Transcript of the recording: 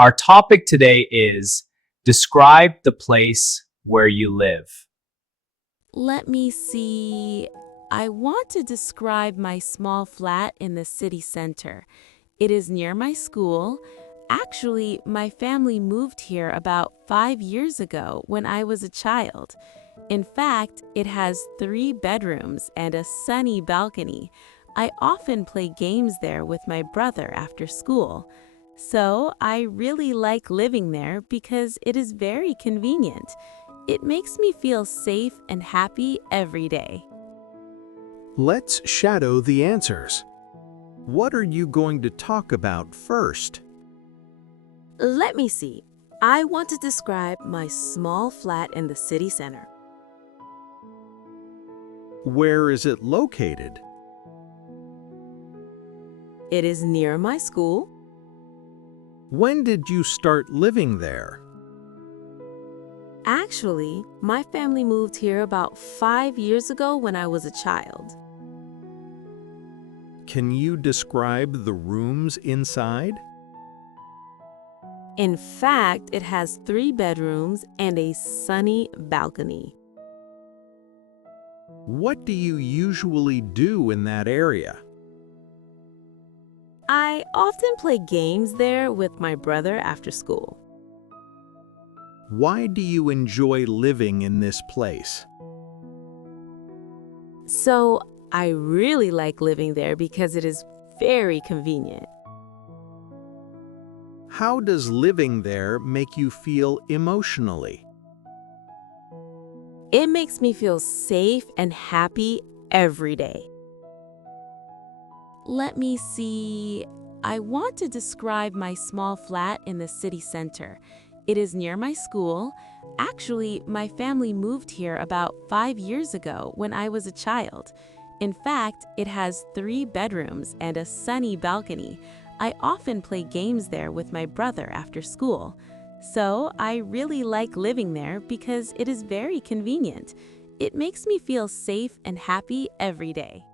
Our topic today is describe the place where you live. Let me see. I want to describe my small flat in the city center. It is near my school. Actually, my family moved here about 5 years ago when I was a child. In fact, it has 3 bedrooms and a sunny balcony. I often play games there with my brother after school. So, I really like living there because it is very convenient. It makes me feel safe and happy every day. Let's shadow the answers. What are you going to talk about first? Let me see. I want to describe my small flat in the city center. Where is it located? It is near my school. When did you start living there? Actually, my family moved here about 5 years ago when I was a child. Can you describe the rooms inside? In fact, it has 3 bedrooms and a sunny balcony. What do you usually do in that area? I often play games there with my brother after school. Why do you enjoy living in this place? So, I really like living there because it is very convenient. How does living there make you feel emotionally? It makes me feel safe and happy every day. Let me see. I want to describe my small flat in the city center. It is near my school. Actually, my family moved here about 5 years ago when I was a child. In fact, it has 3 bedrooms and a sunny balcony. I often play games there with my brother after school. So, I really like living there because it is very convenient. It makes me feel safe and happy every day.